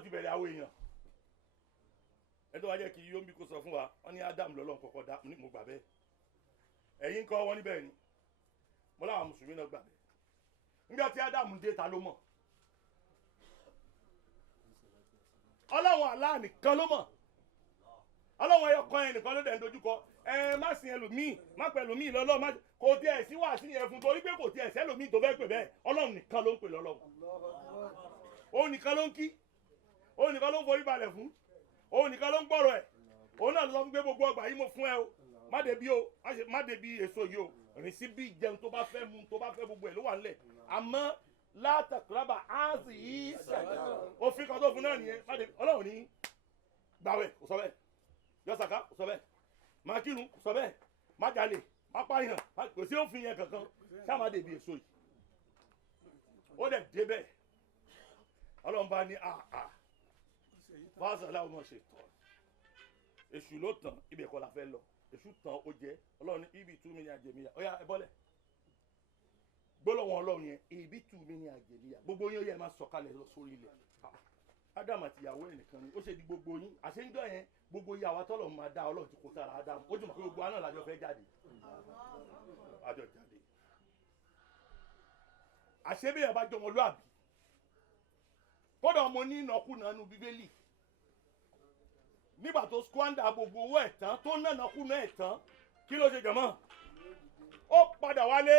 náà ti bẹ̀rẹ̀ àwọn èèyàn ẹ̀dọ́ wa jẹ́ kí yóò bí kó sọ fún wa wọ́n ní Ádámù lọ́lọ́run kọ́kọ́ dá mo gbà bẹ́ẹ̀ ẹ̀yin kọ́ wọ́n níbẹ̀ ni mo láwọn mùsùlùmí náà gbà bẹ́ẹ̀ nígbà tí Ádámù dé ta ló mọ̀ Ọlọ́run Allah nìkan ló mọ̀ Ọlọ́run ẹyọ kan yẹn nìkan ló dẹ̀ ń dojúkọ má sin ẹlòmíì má pẹ̀ ẹlòmíì lọ́lọ́ kò tiẹ̀ sí wàásù yẹn fún torí pé kò tiẹ̀ sẹ́lòmíì tó fẹ́ pè bẹ́ẹ̀ Ọlọ́run nìkan ló ń pè lọ́lọ́run òun nìkan ló ń kí òun nìkan ló ń forí balẹ̀ fún òun nìkan ló ń gbọ́rọ̀ ẹ̀ òun náà ló sọ fún pé gbogbo ọgbà yìí mo fún ẹ o má débi èso yìí o rìn sí bí ìjẹun tó bá fẹ́ mu tó bá fẹ́ gbogbo ẹ̀ ló wà nílẹ̀ àmọ́ látàkùrábà áàzì yìí òfin kan tó fún náà nìyẹn má débi Ọlọ́run ní gbàwẹ̀ kò sọ bẹ́ẹ̀ yọ̀sàká kò sọ bẹ́ẹ̀ má kírun kò sọ bẹ́ẹ̀ má jalè má pààyàn kò sí òfin yẹn kankan ṣá má débi èso yìí ó dẹ̀ débẹ̀ Ọlọ́run bá ní fásitì aláwọ̀ ṣe tán èṣù ló tàn ibẹ̀ kọ́ la fẹ́ lọ èṣù tàn ó jẹ́ Ọlọ́run ní ibi tú mi ní àjẹmíyà ó yá ẹ bọ́lẹ̀ gbólóhùn Ọlọ́run yẹn ibi tú mi ní àjẹmíyà gbogbo yín ó yẹ máa sọ̀kalẹ̀ lọ sórí ilẹ̀ Ádámù àti ìyàwó ẹ̀ nìkan ni ó ṣe di gbogbo yín àṣeyíjọ́ yẹn gbogbo yín àwa tọ́lọ̀ máa dá Ọlọ́run ti kó sára Ádámù ó jùmọ̀ pé gbogbo àná làjọ fẹ́ jáde àjọ jáde àṣebí ẹ̀ bá jọmọ lóàbí kódà ọmọ ní ìnákúnà nu Bíbélì nígbà tó squander gbogbo owó ẹ̀ tán tó nànàkúnà ẹ̀ tán kí ló ṣe jọmọ́ ó padà wálé